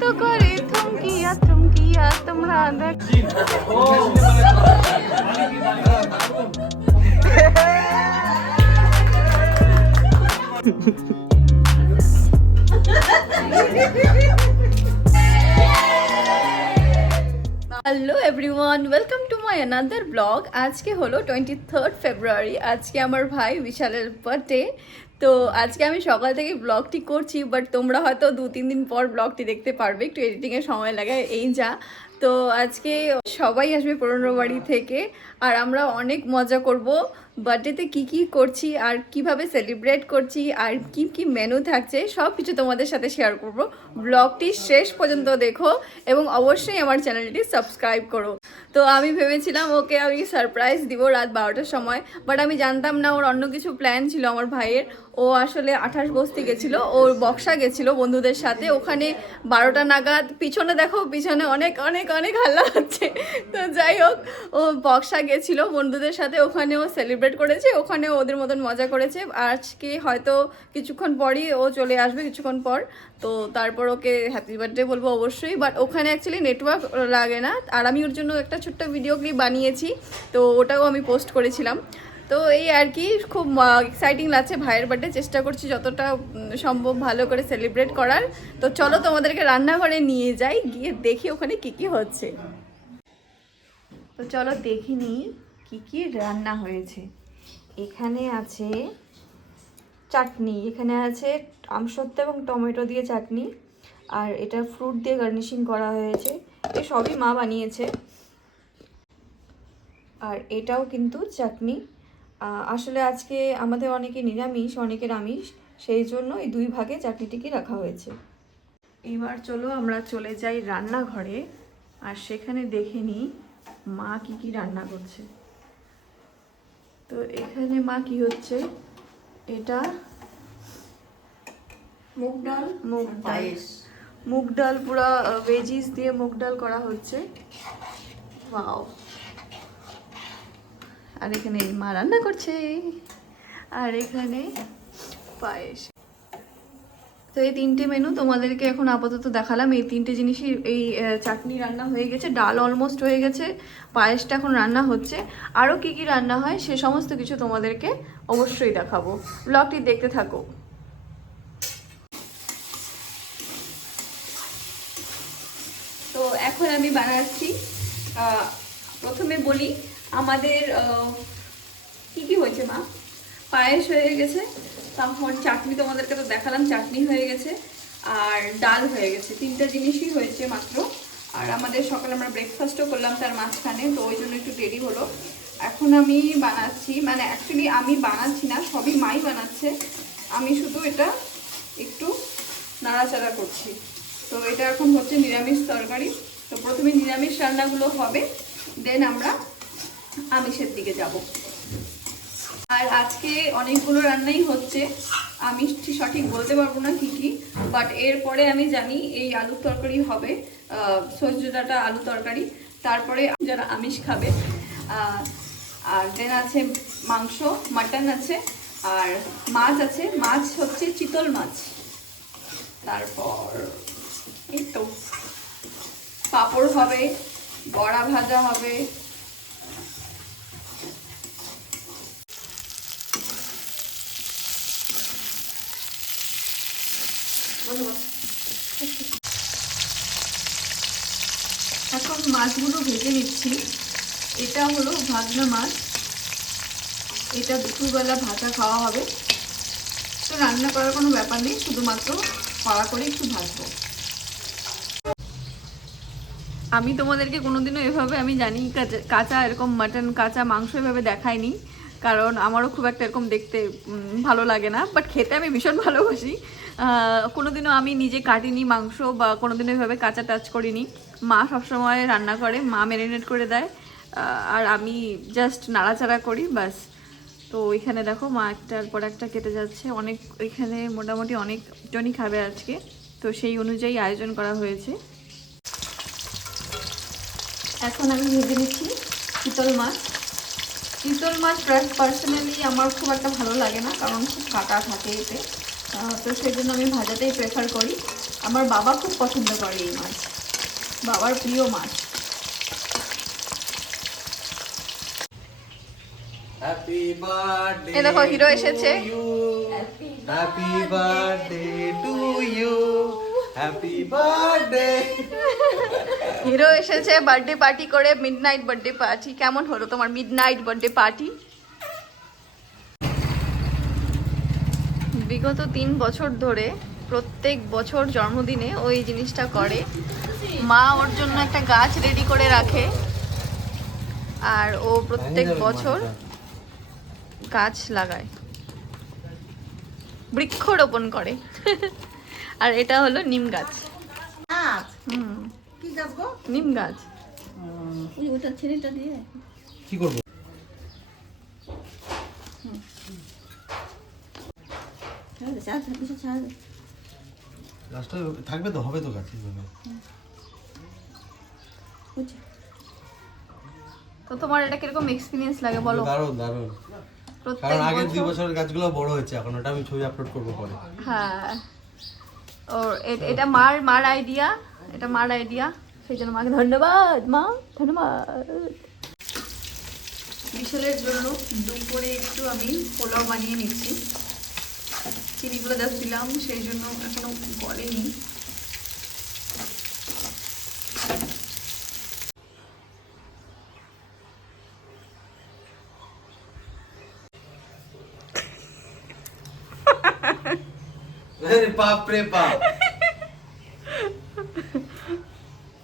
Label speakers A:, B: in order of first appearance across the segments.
A: তো করে থমকিয়া থমকিয়া তোমরা দেখ hello everyone welcome to my another vlog আজকে হলো টোয়েন্টি থার্ড ফেব্রুয়ারি আজকে আমার ভাই বিশালের বার্থডে তো আজকে আমি সকাল থেকে ব্লগটি করছি বাট তোমরা হয়তো দু, তিন দিন পর ব্লগটি দেখতে পারবে। একটু এডিটিংয়ের সময় লাগে এই যা। তো আজকে সবাই আসবে পুরনো বাড়ি থেকে, আর আমরা অনেক মজা করব। বার্থডেতে কি কি করছি, আর কীভাবে সেলিব্রেট করছি, আর কি কি মেনু থাকছে, সব কিছু তোমাদের সাথে শেয়ার করব। ব্লগটি শেষ পর্যন্ত দেখো, এবং অবশ্যই আমার চ্যানেলটি সাবস্ক্রাইব করো। তো আমি ভেবেছিলাম, ওকে আমি সারপ্রাইজ দিব রাত বারোটার সময়। বাট আমি জানতাম না ওর অন্য কিছু প্ল্যান ছিল আমার ভাইয়ের। ও আসলে আঠাশ বস্তি গেছিল, ওর বক্সা গেছিল বন্ধুদের সাথে। ওখানে বারোটা নাগাদ, পিছনে দেখো, পিছনে অনেক অনেক অনেক হাল্লা হচ্ছে। তো যাই হোক, ও বক্সা গেছিল বন্ধুদের সাথে, ওখানে ও সেলিব্রেট করেছে, ওখানে ওদের মতন মজা করেছে। আজকে হয়তো কিছুক্ষণ পরই ও চলে আসবে, কিছুক্ষণ পর। তো তারপর ওকে হ্যাপি বার্থডে বলব অবশ্যই। বাট ওখানে অ্যাকচুয়ালি নেটওয়ার্ক লাগে না। আর আমি ওর জন্য একটা ছোট্ট ভিডিও ক্লিপ বানিয়েছি, তো ওটাও আমি পোস্ট করেছিলাম। তো এই আর কি, খুব এক্সাইটিং লাগছে ভাইয়ের বার্থডে চেষ্টা করছি যতটা সম্ভব ভালো করে সেলিব্রেট করার। তো চলো তোমাদেরকে রান্নাঘরে নিয়ে যাই, গিয়ে দেখি ওখানে কি কি হচ্ছে। তো চলো দেখি নি কি কি রান্না হয়েছে। এখানে আছে চাটনি, এখানে আছে আমসত্ত্ব এবং টমেটো দিয়ে চাটনি। আর এটা ফ্রুট দিয়ে গার্নিশিং করা হয়েছে। এ সবই মা বানিয়েছে। আর এটাও কিন্তু চাটনি। আসলে আজকে আমাদের অনেকে নিরামিষ অনেকের আমিষ সেই জন্য এই দুই ভাগে চাটনিটিকে রাখা হয়েছে। এবার চলো আমরা চলে যাই রান্নাঘরে আর সেখানে দেখে নিই মা কি কি রান্না করছে। তো এখানে মা কি হচ্ছে? এটা
B: মুগ ডাল
A: মুগ
B: পায়েস।
A: মুগ ডাল পুরা ভেজিস দিয়ে মুগ ডাল করা হচ্ছে। ওয়াও আর এখানে মা রান্না করছে। আর এখানে পায়েস। তো এই তিনটে মেনু তোমাদেরকে এখন আপাতত দেখালাম। এই তিনটে জিনিসই এই চাটনি রান্না হয়ে গেছে। ডাল অলমোস্ট হয়ে গেছে। পায়েসটা এখন রান্না হচ্ছে। আরও কি কি রান্না হয় সে সমস্ত কিছু তোমাদেরকে অবশ্যই দেখাবো। ব্লগটি দেখতে থাকো। তো এখন আমি বানাচ্ছি প্রথমে বলি আমাদের কি কি হয়েছে মা? পায়েস হয়ে গেছে তখন চাটনি তোমাদেরকে তো দেখালাম, চাটনি হয়ে গেছে আর ডাল হয়ে গেছে। তিনটা জিনিসই হয়েছে মাত্র। আর আমাদের সকালে আমরা ব্রেকফাস্টও করলাম তার মাঝখানে, তো ওই জন্য একটু দেরি হলো। এখন আমি বানাচ্ছি মানে অ্যাকচুয়ালি আমি বানাচ্ছি না, সবই মাই বানাচ্ছে। আমি শুধু এটা একটু নাড়াচাড়া করছি। তো এটা এখন হচ্ছে নিরামিষ তরকারি। তো প্রথমে নিরামিষ রান্নাগুলো হবে, দেন আমরা আমিষের দিকে যাব। আর আজকে অনেকগুলো রান্নাই হচ্ছে। আমি সঠিক বলতে পারব না কি কি বাট এরপরে আমি জানি এই আলুর তরকারি হবে সজনে ডাঁটা আলু তরকারি। তারপরে যারা আমিষ খাবে আর দেন আছে মাংস, মাটন আছে, আর মাছ আছে। মাছ হচ্ছে চিতল মাছ। তারপর এই তো, পাঁপড় হবে, বড়া ভাজা হবে এখন মাছগুলো ভেজে নিচ্ছি। এটা হলো ভাজনা মাছ। এটা দুপুরবেলা ভাজা খাওয়া হবে। তো রান্না করার কোনো ব্যাপার নেই, শুধুমাত্র কড়া করে একটু ভাজবো। আমি তোমাদেরকে কোনোদিনও এভাবে আমি জানি কাঁচা- কাঁচা এরকম মাটন কাঁচা মাংস এভাবে দেখাইনি। কারণ আমারও খুব একটা এরকম দেখতে ভালো লাগে না বাট খেতে আমি ভীষণ ভালোবাসি। কোনোদিনও আমি নিজে কাটিনি মাংস বা কোনোদিনও এভাবে কাঁচা টাচ করিনি। মা সবসময় রান্না করে, মা ম্যারিনেট করে দেয় আর আমি জাস্ট নাড়াচাড়া করি, ব্যাস। তো এখানে দেখো মা একটার পর একটা কেটে যাচ্ছে। অনেক, এখানে মোটামুটি অনেক জনই খাবে আজকে। তো সেই অনুযায়ী আয়োজন করা হয়েছে। এখন আমি ভেজে নিচ্ছি চিতল মাছ। চিতল মাছ পার্সোনালি আমার খুব একটা ভালো লাগে না কারণ খুব কাটা থাকে এতে। তো সেই জন্য আমি ভাজাতেই প্রেফার করি। আমার বাবা খুব পছন্দ করে এই মাছ। বাবার প্রিয় মাছ।
B: হ্যাপি বার্থডে
A: এই দেখো, হিরো এসেছে।
B: Happy birthday to you happy birthday
A: hero এসেছে বার্থডে পার্টি করে মিড নাইট বার্থডে পার্টি কেমন হলো তোমার মিড নাইট বার্থডে পার্টি বিগত তিন বছর ধরে প্রত্যেক বছর জন্মদিনে ওই জিনিসটা করে। মা ওর জন্য একটা গাছ রেডি করে রাখে। আর ও প্রত্যেক বছর গাছ লাগায়। বৃক্ষরোপণ করে। আর এটা হলো নিম গাছ। হুম।
C: কি গাছ গো?
A: নিম গাছ। ওই ওটা ছেলেটা দিয়ে।
B: কি করব? গাছটা থাকবে তো হবে তো গাছ।
A: তো তোমার এটা কীরকম এক্সপিরিয়েন্স লাগে বলো?
B: দারুণ দারুণ। কারণ আগের দুই বছরের গাছগুলো বড় হয়েছে এখন ওটা আমি ছবি আপলোড করব পরে।
A: হ্যাঁ। ওর এটা মার মার আইডিয়া এটা মার আইডিয়া সেই জন্য মাকে ধন্যবাদ, মা, ধন্যবাদ। বিশালের জন্য দুপুরে একটু আমি পোলাও বানিয়ে নিচ্ছি। চিনিগুলো জাস্ট দিলাম, সেই জন্য এখনও গলেনি।
B: আরে বাপ রে বাপ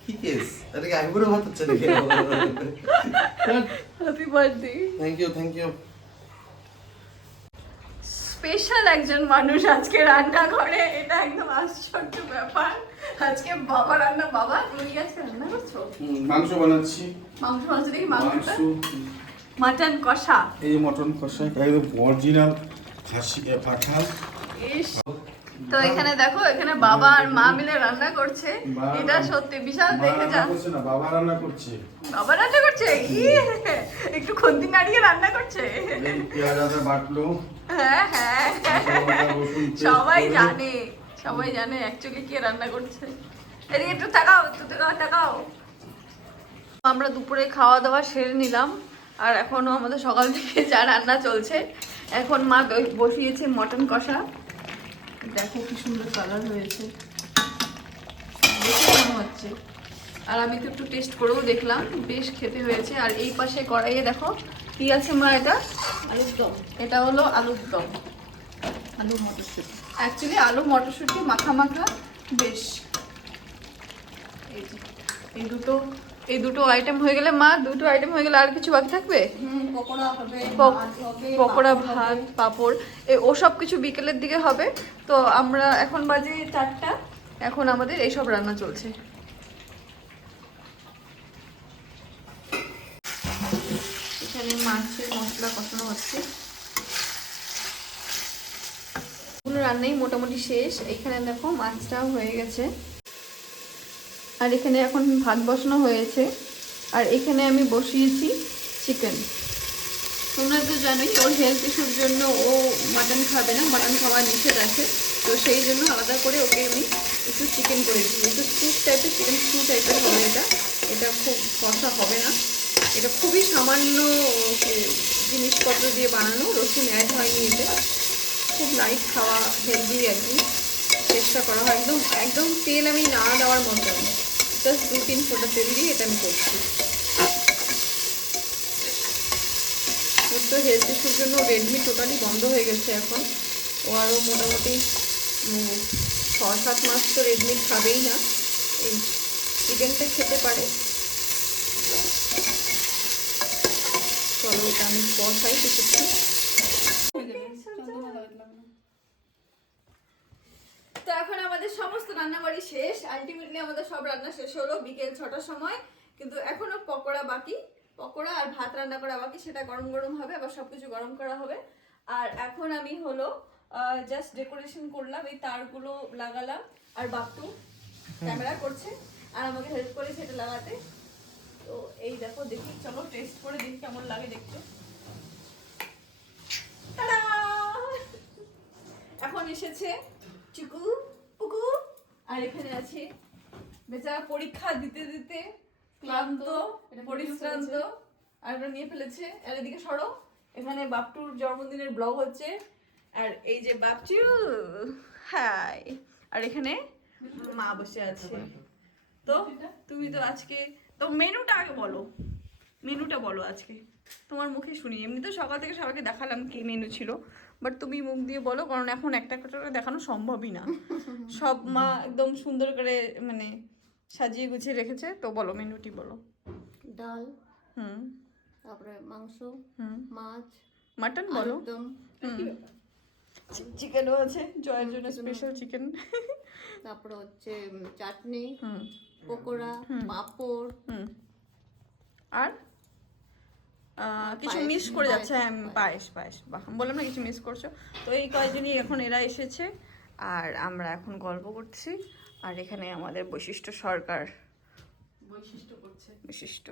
B: কি কেস আরে আইবুড়ো ভাত হচ্ছে নাকি
A: happy birthday
B: thank you thank you
A: special একজন মানুষ আজকে রান্না করে এটা একদম আশ্চর্য ব্যাপার। আজকে বাবা রান্না বাবা তুমি আজকে রান্না করছ?
D: মাংস বানাচ্ছি।
A: মাংস মাংস দেখি মাংসটা।
D: মাংস
A: মাটন কষা।
D: এই মটন কষা একদম অরিজিনাল খাসি পাঠাল।
A: ইস। তো এখানে দেখো এখানে বাবা আর মা মিলে রান্না করছে। এটা সত্যি বিশাল দেখে যান
D: বাবা রান্না করছে।
A: বাবা রান্না করছে? একটু খন্তি নাড়িয়ে রান্না করছে?
D: বাটলো।
A: হ্যাঁ হ্যাঁ। সবাই জানে সবাই জানে অ্যাকচুয়ালি কে রান্না করছে। এদিকে একটু তাকাও একটু তাকাও তাকাও। আমরা দুপুরে খাওয়া দাওয়া সেরে নিলাম আর এখনও আমাদের সকাল থেকে যা রান্না চলছে এখন মা বসিয়েছে মটন কষা। দেখো কি সুন্দর কালার হয়েছে। মনে হচ্ছে। আর আমি তো একটু টেস্ট করেও দেখলাম বেশ খেতে হয়েছে। আর এই পাশে কড়াইয়ে দেখো কি আছে মা এটা? আলুর দম। এটা হলো আলুর দম। আলু মটরশুঁটি। অ্যাকচুয়ালি আলু মটরশুঁটি মাখা মাখা বেশ। এই যে, এই দুটো এই দুটো আইটেম হয়ে গেলে মা দুটো আইটেম হয়ে গেলে আর কিছু বাকি থাকবে?
C: পকোড়া ভাত পাঁপড় হবে।
A: ওসব কিছু বিকেলের দিকে হবে। তো আমরা এখন বাজে চারটা। এখন আমাদের এইসব রান্না চলছে। এখানে মাছের মশলা কষানো হচ্ছে। রান্নাই মোটামুটি শেষ। এখানে দেখো মাছটাও হয়ে গেছে। আর এখানে এখন ভাত বসানো হয়েছে। আর এখানে আমি বসিয়েছি চিকেন তোমরা তো জানোই ওর হেলথ ইস্যুর জন্য ও মাটন খাবে না মাটন খাওয়া নিষেধ আছে। তো সেই জন্য আলাদা করে ওকে আমি একটু চিকেন করে দিচ্ছি একটু স্যুপ টাইপের চিকেন স্যু টাইপের হবে এটা। এটা খুব কষা হবে না। এটা খুবই সামান্য জিনিসপত্র দিয়ে বানানো। রসুন অ্যাড হয়নি এতে। খুব লাইট খাওয়া হেলদি আর কি। চেষ্টা করা হয়। একদম একদম তেল আমি না দেওয়ার মতো জাস্ট দু তিন ফোঁটা তেল দিয়ে এটা আমি করছি। তো হেলথ ইস্যুর জন্য রেডমি টোটালি বন্ধ হয়ে গেছে এখন। ও আরও মোটামুটি ছ সাত মাস তো রেডমি খাবেই না। এই চিকেনটা খেতে পারে। চলো এটা আমি কষাই কিছুক্ষণ। তো এখন আমাদের সমস্ত রান্নাবাড়ি শেষ। আলটিমেটলি আমাদের সব রান্না শেষ হলো বিকেল ছটার সময়। কিন্তু এখনও পকোড়া বাকি। পকোড়া আর ভাত রান্না করা বাকি, সেটা গরম গরম হবে, আবার সবকিছু গরম করা হবে। আর এখন আমি হলো জাস্ট ডেকোরেশন করলাম, এই তারগুলো লাগালাম, আর বাপ্পু ক্যামেরা করছে, আর আমাকে হেল্প করেছে এটা লাগাতে। তো এই দেখো, দেখি, চলো টেস্ট করে দেখি কেমন লাগে দেখতে! এখন এসেছে চুকু পুকু আর এখানে আছে বেচারা পরীক্ষা দিতে দিতে ক্লান্ত পরিশ্রান্ত। আর ওটা নিয়ে ফেলেছে। আর এদিকে সরো এখানে বাপটুর জন্মদিনের ব্লগ হচ্ছে। আর এই যে বাপচু হাই। আর এখানে মা বসে আছে। তো তুমি তো আজকে তো মেনুটা আগে বলো। মেনুটা বলো আজকে। তোমার মুখে শুনি। এমনি তো সকাল থেকে সবাইকে দেখালাম কি মেনু ছিল। বাট তুমি মুখ দিয়ে বলো কারণ এখন একটা একটা করে দেখানো সম্ভবই না। সব মা একদম সুন্দর করে মানে সাজিয়ে গুছিয়ে রেখেছে তো বলো মেনুটি বলো।
C: ডাল
A: হুম।
C: তারপরে মাংস
A: হুম।
C: মাছ
A: মাটন বলো।
C: একদম।
A: চিকেনও আছে জয়ের জন্য স্পেশাল চিকেন
C: তারপরে হচ্ছে চাটনি
A: হুম।
C: পকোড়া পাঁপড়।
A: হুম। আর? কিছু মিস করে যাচ্ছে হ্যাঁ পায়েস। পায়েস বাহ বললাম না কিছু মিস করছ। তো এই কয়েকজনই এখন এরা এসেছে আর আমরা এখন গল্প করছি আর এখানে আমাদের বৈশিষ্ট্য সরকার।
E: বৈশিষ্ট্য করছে।
A: বিশিষ্ট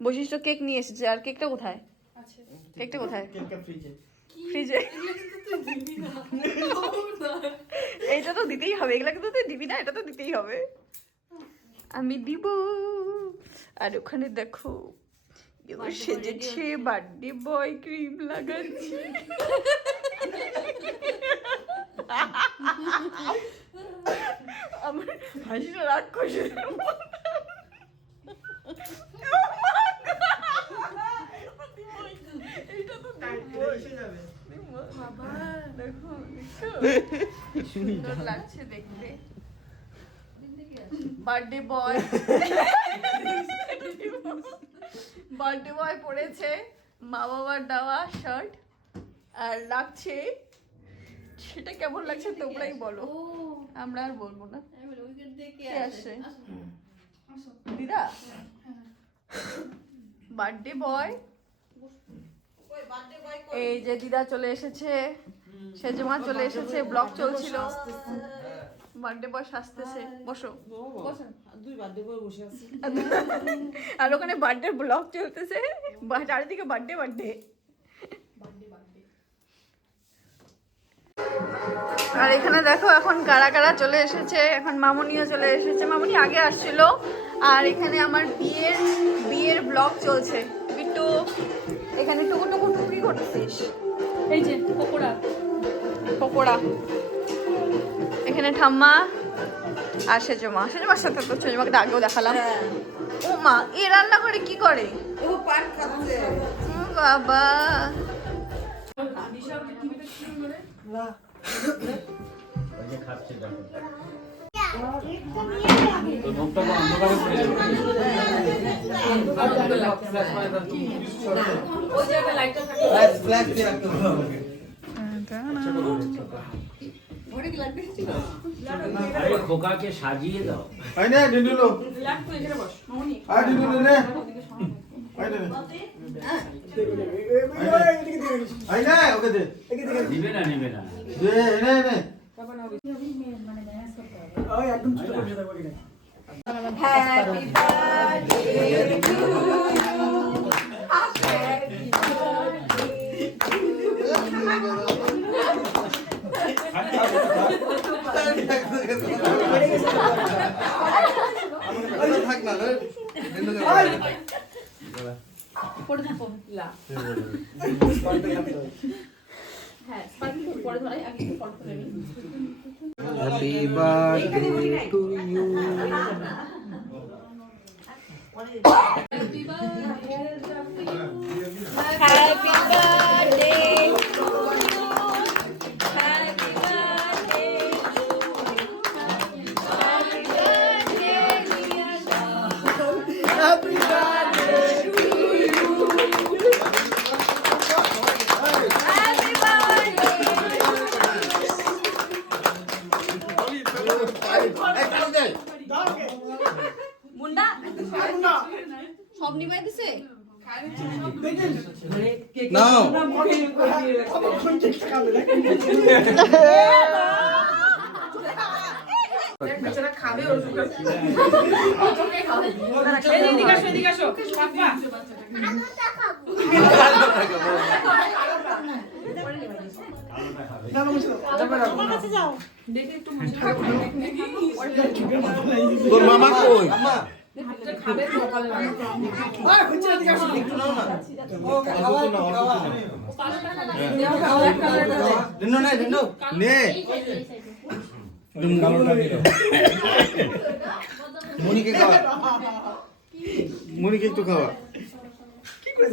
A: বৈশিষ্ট্য কেক নিয়ে এসেছে আর কেকটা কোথায়?
E: আছে।
A: কেকটা কোথায়?
B: কেকটা ফ্রিজে।
A: ফ্রিজে।
E: এগুলো কিন্তু তুই দিবি না।
A: এইটা তো দিতেই হবে এগুলা কিন্তু তুই দিবি না এটা তো দিতেই হবে। আমি দিব। আর ওখানে দেখো এও সেজেছে বার্থডে বয় ক্রিম লাগাচ্ছে। আমার হাসিটা এইটা দেখো সুন্দর লাগছে দেখতে। বার্থডে বয় বার্থডে বয় পড়েছে মা বাবার দেওয়া শার্ট আর লাগছে সেটা কেমন লাগছে তোমরাই বলো। আমরা আর বলব না। কে আসছে দিদা? বার্থডে বয় এই যে দিদা চলে এসেছে সেজমা চলে এসেছে ব্লগ চলছিল। বার্থডে বয় সাজতেছে। বসো।
F: দুই বার্থডে করে বসে আছি।
A: আর ওখানে বার্থডে ব্লগ চলতেছে। বা- চারিদিকে বার্থডে বার্থডে। আর এখানে দেখো এখন কারা কারা চলে এসেছে। এখন মামুনিও চলে এসেছে। মামুনি আগে আসছিল। আর এখানে আমার বিয়ের বিয়ের ব্লগ চলছে। বিট্টু এখানে টুকু টুকু টুকি করতেছিস।
E: এই যে পকোড়া।
A: পকোড়া। এখানে ঠাম্মা আর সেজমা। সেজমার সাথে তো সেজমাকে আগেও দেখালাম। ও মা এ রান্না করে কি করে?
C: ও পান খাচ্ছে।
A: বাবা।
E: ওই জায়গায় লাইটটা
G: আরে খোকাকে সাজিয়ে দাও।
D: আই নে ডিন্ডুলো
E: লাইট তুই এখানে বস মামনি
D: আই ডিন্ডুলো নে। আই নে। আই নে ওকে দে।
G: নিবে না নিবে না।
D: দে এনে এনে।
A: Happy birthday to you happy
B: আরে থাক না রে
E: পড়ে থাকো লা হ্যাঁ স্পার্কিং পরে ধরাই আগে একটু ফটো তুলে নিই
B: হ্যাপি বার্থডে টু ইউ
D: তোর মামা কই?
C: মনিকে খাওয়া।
D: মনিকে একটু খাওয়া
E: কি কি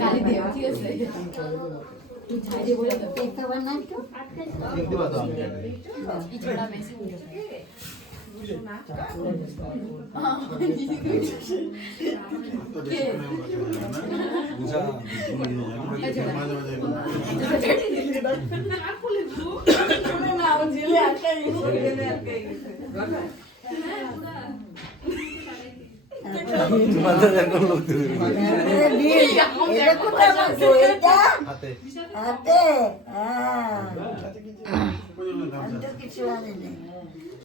E: কালি দিয়ে ঠিক আছে
G: দেখতে পাবেন না একটু
C: দেখতে পাতো আমি
D: বুঝা মাঝে মাঝে
C: তোমাদের এখন লোক দিবে
G: এটা কোথায় বলছো এটা
C: হাতে
G: হাতে হ্যাঁ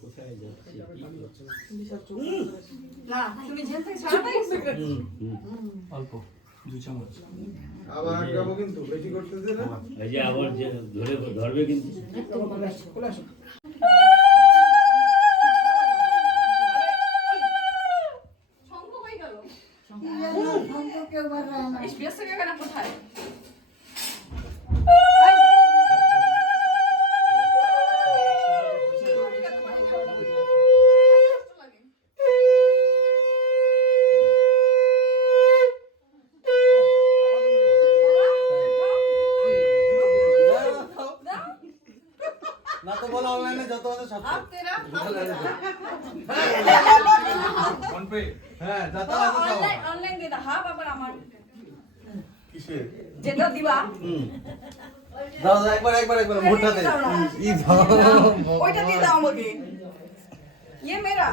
A: কোথায় যাচ্ছে?
C: অল্প দু চামচ।
D: আবার যাব কিন্তু বেশি করতে না?
A: এই যে আবার যে ধরে ধরবে কিন্তু।
B: দাও
C: দাও একবার একবার একবার মোটাতে ই দাও
B: ওইটা দিয়ে দাও আমাকে ये मेरा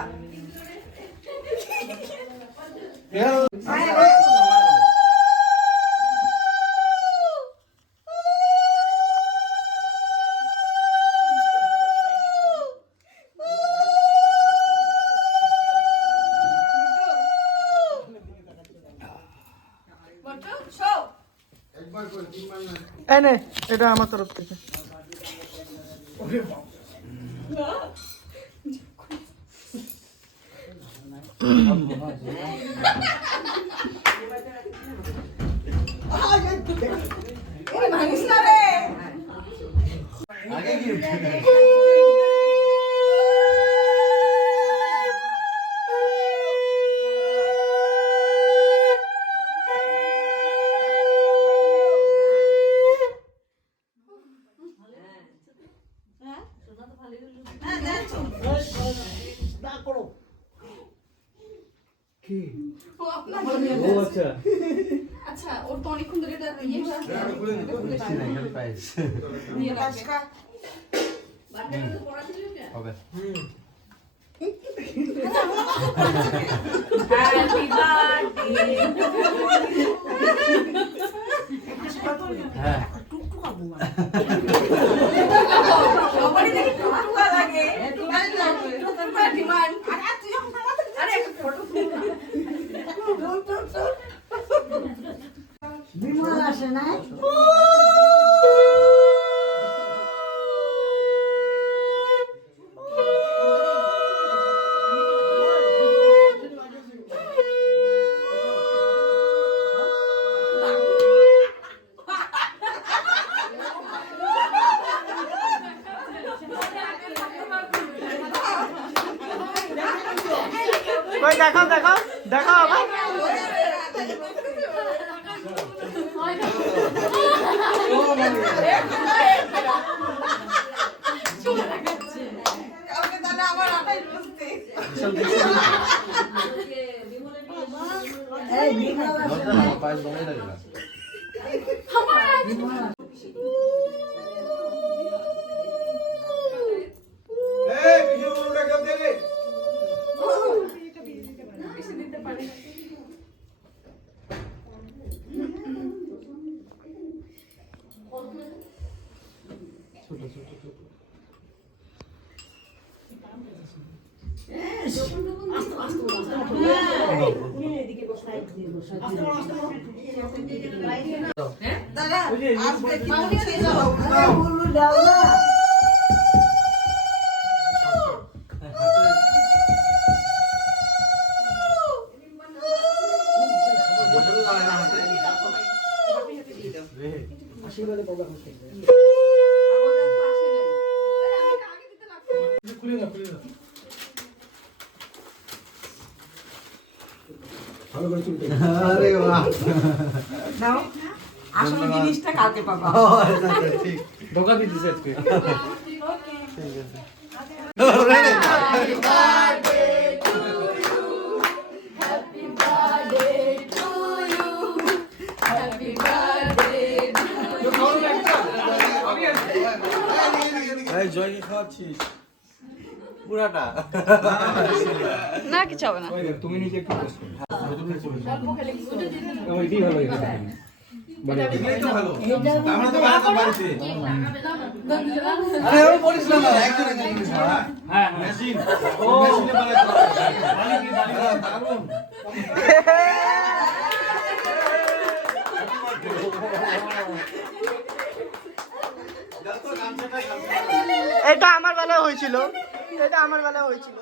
D: না
H: এনে এটা আমার তরফ থেকে।
B: এই
C: আগে কি
E: ও
A: আচ্ছা।
E: আচ্ছা ওর তো অনেকক্ষণ ধরে এটা ইয়ে হয়ে আছে। এটা খুলে
C: বেশি নাই খালি বুলু দাও না
B: বসাতে যাবে না হাতে আরে বাহ
E: নাও আসল
B: ও, আচ্ছা, আচ্ছা, ঠিক।
A: ধোকা দিতেছে আজকে।
I: না কিছু হবে না।
A: তুমি নিজে
B: না একজন একজন
D: এটা আমার বেলায় হয়েছিল। এটা আমার বেলায় হয়েছিল।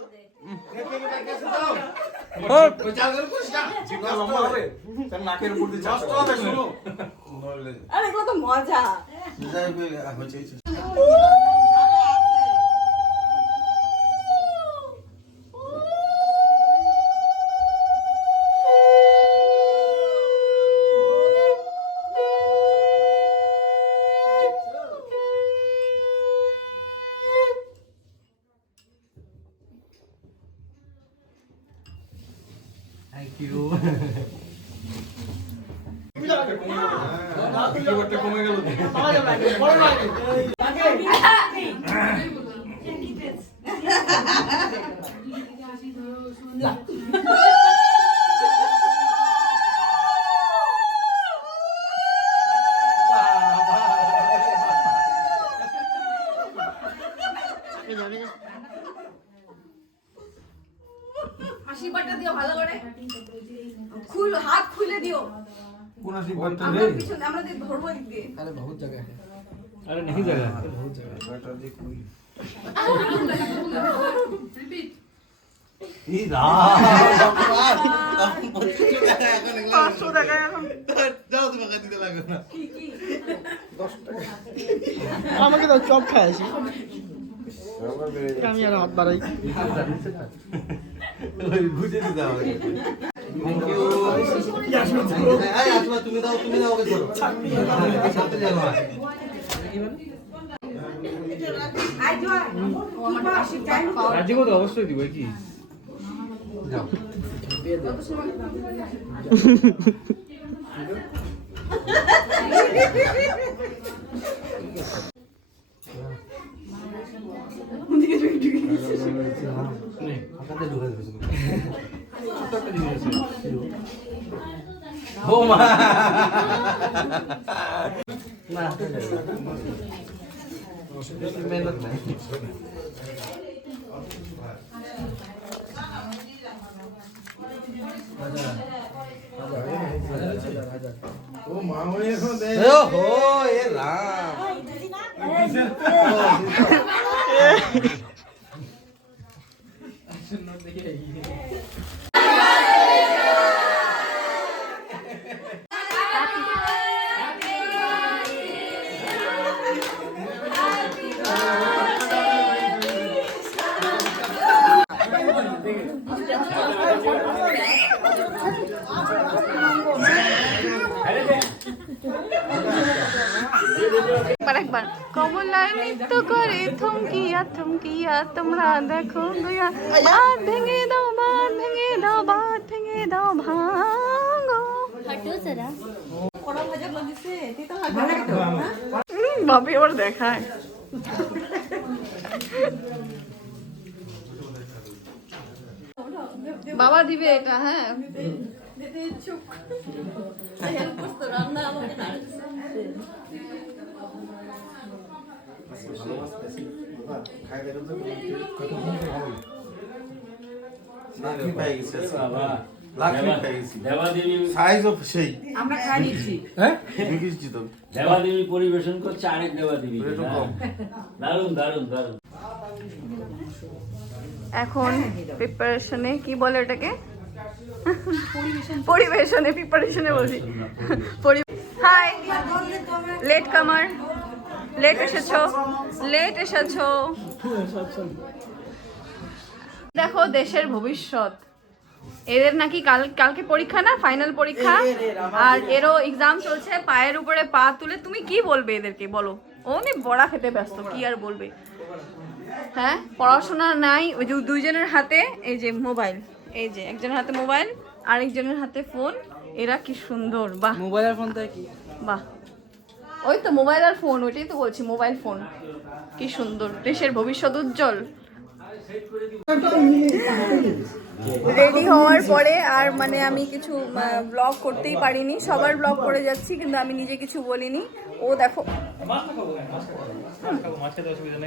B: নাকের উপর দিয়ে হবে শুনো
E: আরে কত মজা
D: আমাকে তো চপ খাই আসি। আমি আর হাত বাড়াই।
B: ওই বুঝে দিতে হবে তুমি দাও তুমি দাও
A: কত অবশ্যই দিব কি?
B: যাও হাতে ঢুকে দেবে ও মা না। হাতে যাবে মেহনত নাই রাম
A: একবার একবার। করে থমকিয়া থমকিয়া, তোমরা দেখো গয়া। বাদ ভেঙে দাও বাদ ভেঙে দাও বাদ ভেঙে দাও, ভাঙো। বাপি আবার দেখায়। বাবা দিবে এটা হ্যাঁ।
B: গেছে লাকড়ি পেয়ে গেছি
J: দেবাদেবী
D: তো।
J: দেবাদেবী পরিবেশন করছে আরেক দেবাদেবী। দারুণ দারুণ দারুণ
A: এখন প্রিপারেশনে কি বলে এটাকে পরিবেশনে প্রিপারেশনে বলছি। হাই লেট কামার লেট এসেছ? লেট এসেছ? দেখো দেশের ভবিষ্যৎ। এদের নাকি কাল কালকে পরীক্ষা না? ফাইনাল পরীক্ষা? আর এরও এক্সাম চলছে পায়ের উপরে পা তুলে। তুমি কি বলবে এদেরকে? বলো। অনেক বড়া খেতে ব্যস্ত কি আর বলবে? হ্যাঁ? পড়াশোনা নাই ওই যে দুইজনের হাতে এই যে মোবাইল এই যে একজনের হাতে মোবাইল আরেকজনের হাতে ফোন এরা কি সুন্দর বাহ।
I: মোবাইল আর ফোন কি
A: বাহ। ওই তো মোবাইল আর ফোন ওইটাই তো বলছি মোবাইল ফোন কি সুন্দর দেশের ভবিষ্যৎ উজ্জ্বল। রেডি হওয়ার পরে আর মানে আমি কিছু ব্লগ করতেই পারিনি সবার ব্লগ করে যাচ্ছি কিন্তু আমি নিজে কিছু বলিনি। ও দেখো।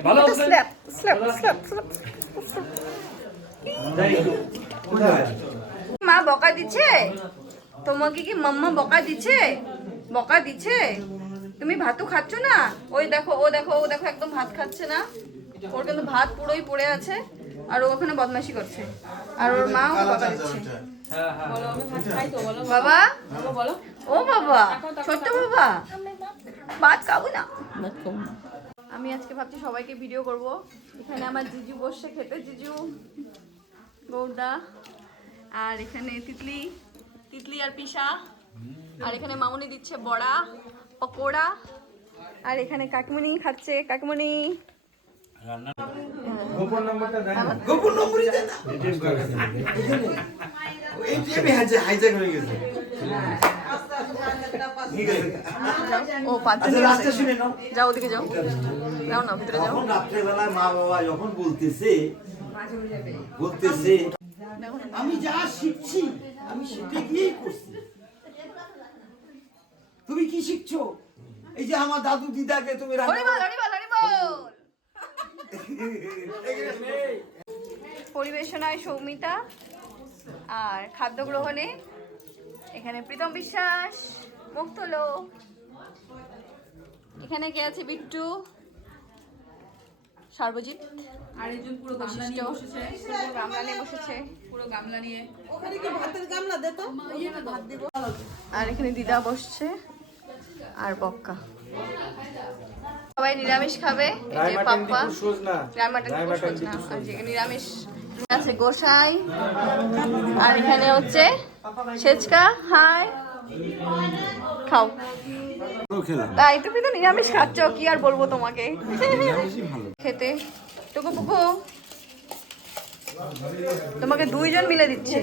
G: ভালো
A: স্ল্যাপ স্ল্যাপ স্ল্যাপ স্ল্যাপ মা বকা দিচ্ছে? তোমাকে কি মাম্মা বকা দিচ্ছে? বকা দিচ্ছে? তুমি ভাতও খাচ্ছ না? ওই দেখো ও দেখো ও দেখো একদম ভাত খাচ্ছে না। ওর কিন্তু ভাত পুরোই পড়ে আছে আর ওখানে বদমাশি করছে। আর ওর মা ওকে বকা দিচ্ছে। বাবা? ও বাবা ছোট্ট বাবা। ভাত খাব না। আমি আজকে ভাবছি সবাইকে ভিডিও করব। এখানে আমার জিজু বসছে খেতে জিজু গৌরদা আর এখানে তিতলি তিতলি আর পিসা। আর এখানে মামুনি দিচ্ছে বড়া। পকোড়া আর এখানে কাকিমণি খাচ্ছে। কাকিমণি।
B: হয়ে
A: ও পাঁচজন
B: আচ্ছা
A: যাও ওদিকে যাও। যাও না ভিতরে যাও।
B: রাত্রেবেলায় মা বাবা যখন বলতেছে বলতেছে আমি যা শিখছি আমি শিখতে গিয়েই করছি। তুমি কি শিখছো? এই যে আমার দাদু দিদাকে তুমি
A: পরিবেশনায় সৌমিতা আর খাদ্য গ্রহণে এখানে প্রীতম বিশ্বাস মুক্তলো। এখানে কে আছে? বিট্টু সর্বজিৎ
E: আর একজন পুরো গামলা নিয়ে বসেছে।
A: পুরো গামলা নিয়ে বসেছে।
E: পুরো গামলা নিয়ে।
F: ওখানে কি ভাতের গামলা দে তো।
A: আর এখানে দিদা বসছে। আর বক্কা। সবাই নিরামিষ খাবে এই যে পাপ্পা। রায়মাটন কুসুজ না। আর যে নিরামিষ। আছে গোসাই। আর এখানে হচ্ছে সেচকা। হাই। খাও। তাই তুমি তো নিরামিষ খাচ্ছ কি আর বলব তোমাকে? খেতে। টুকু পুকু। তোমাকে দুইজন মিলে দিচ্ছে।